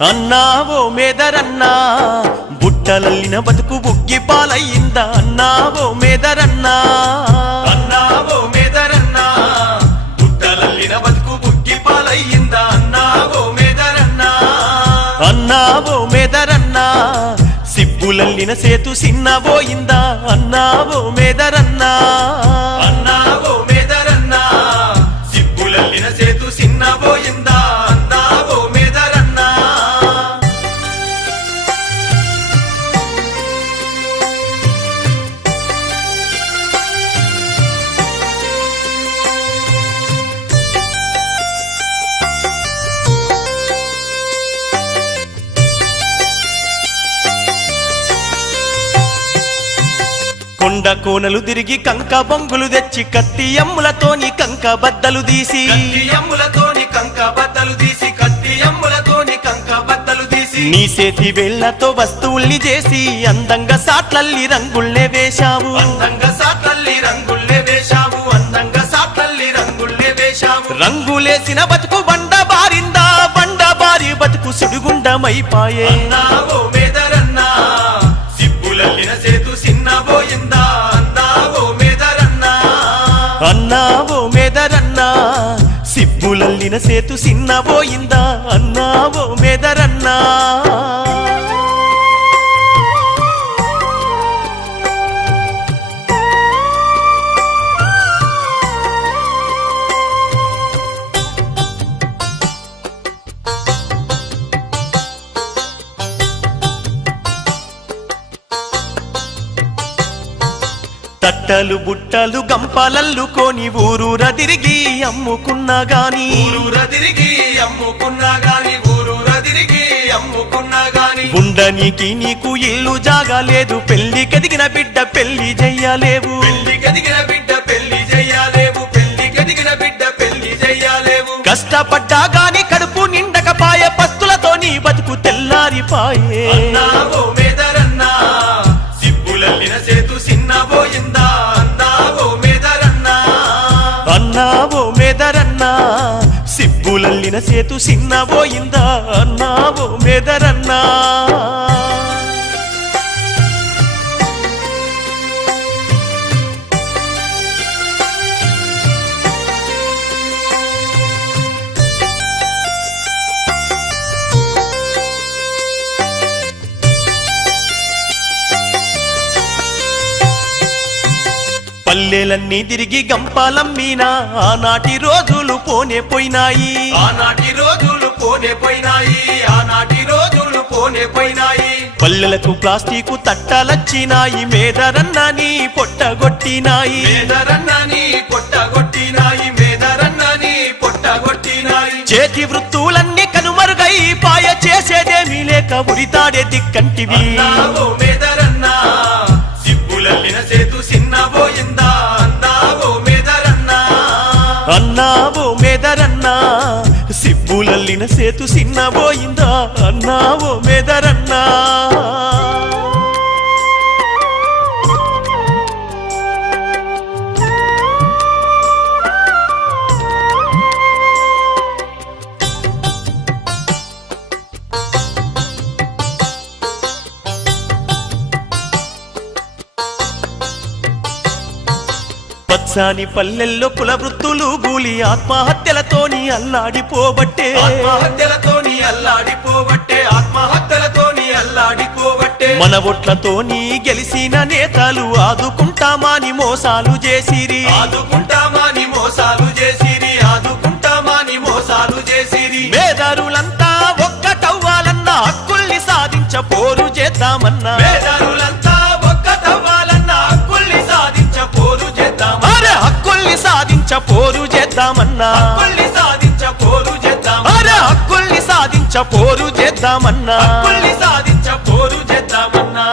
అన్నావో మేదరన్నా బుట్టలల్లిన బతుకు బుగ్గి పాలయ్యిందా అన్నావో మేదరన్నా అన్నావో మేదరన్నా బుట్టలల్లిన బతుకు బుగ్గి పాలయ్యిందా అన్నావో మేదరన్నా అన్నావో మేదరన్నా సిబ్బులల్లిన సేతు సిన్నబోయిందా అన్నావో మేదరన్నా అన్నావో మేదరన్నా సిబ్బులల్లిన సేతు సిన్నబోయిందా అన్నావో మేదరన్నా కొండ కోనలు తిరిగి కంక బొంగులు తెచ్చి కత్తి అమ్ములతోని కంక బద్దలు తీసి కత్తి అమ్ములతోని కంక బద్దలు తీసి కత్తి అమ్ములతోని కంక బద్దలు తీసి నీ చేతి వేళ్లతో వస్తువుల్ని చేసి అందంగా సాట్లల్లి రంగుల్నే వేశావు అందంగా సాట్లల్లి రంగుల్నే వేశావు అందంగా సాట్లల్లి రంగుల్నే వేశావు రంగులేసిన బతుకు బండ బారిందా బండ బారి బతుకు సుడిగుండమైపాయే అన్నావో మేదరన్నా సిబ్బులల్లిన సేతు సిన్నబోయిందా అన్నావో మేదరన్నా అన్నావో మేదరన్నా సిబ్బులల్లిన సేతు సిన్నబోయిందా అన్నావో మేదరన్నా తట్టలు బుట్టలు గంపలల్లుకొని ఊరూర తిరిగి అమ్ముకున్నా గాని ఊరూర తిరిగి అమ్ముకున్నా గాని ఊరూర తిరిగి అమ్ముకున్నా గాని ఉండనీకి నీకు ఇల్లు జాగలేదు పెళ్లి కదిగిన బిడ్డ పెళ్లి చెయ్యలేవు పెళ్లి కదిగిన బిడ్డ పెళ్లి చెయ్యలేవు పెళ్లి కదిగిన బిడ్డ పెళ్లి చెయ్యలేవు కష్టపడ్డా గాని కడుపు నిండకపాయ పస్తులతో నీ బతుకు తెల్లారిపాయే అన్నావో మేదరన్నా సిబ్బులల్లిన సేతు సిన్నబోయిందా అన్నావో మేదరన్నా అన్నావో మేదరన్నా సిబ్బులల్లిన సేతు సిన్నబోయిందా అన్నావో మేదరన్నా పల్లెలన్నీ తిరిగి గంపాలమ్మీనా ఆనాటి రోజులు పోనే పోయినాయి ఆనాటి రోజులు పోనే పోయినాయి ఆనాటి రోజులు పోనే పోయినాయి పల్లెలకు ప్లాస్టిక్ తట్టలచ్చినాయి మేదరన్నా నీ పొట్టగొట్టినాయి మేదరన్నని కొట్టగొట్టినాయి మేదరన్నని పొట్టగొట్టినాయి చేతి వృత్తులన్నీ కనుమరుగై పాయ చేసేదేమీ లేక ఉరితాడే దిక్కంటివి అన్నావో మేదరన్నా సిబ్బులల్లిన సేతు సిన్నబోయిందా అన్నావో మేదరన్నా అన్నావో మేదరన్నా సిబ్బులల్లిన సేతు సిన్నబోయిందా అన్నావో మేదరన్నా పచ్చాని పల్లెల్లో కుల వృత్తులు గూలి ఆత్మహత్యలతోని అల్లాడిపోబట్టే ఆత్మహత్యలతోని అల్లాడిపోబట్టే ఆత్మహత్యలతోని అల్లాడిపోబట్టే మన ఓట్లతోని గెలిచిన నేతలు ఆదుకుంటామని మోసాలు చేసిరి ఆదుకుంటామని మోసాలు చేసిరి ఆదుకుంటామని మోసాలు చేసిరి మేధారులంతా ఒక్కటవ్వాలన్నా హక్కుల్ని సాధించ పోరు చేద్దామన్నా మేధారులంతా ఒక్కటవ్వాలన్నా హక్కుల్ని సాధించ పోరు చేద్దాం అరే హక్కుల్ని సాధించ పోరు చేద్దామన్నా హక్కుల్ని సాధించ పోరు చేద్దాం అరే హక్కుల్ని సాధించ పోరు చేద్దామన్నా హక్కుల్ని సాధించ పోరు చేద్దామన్నా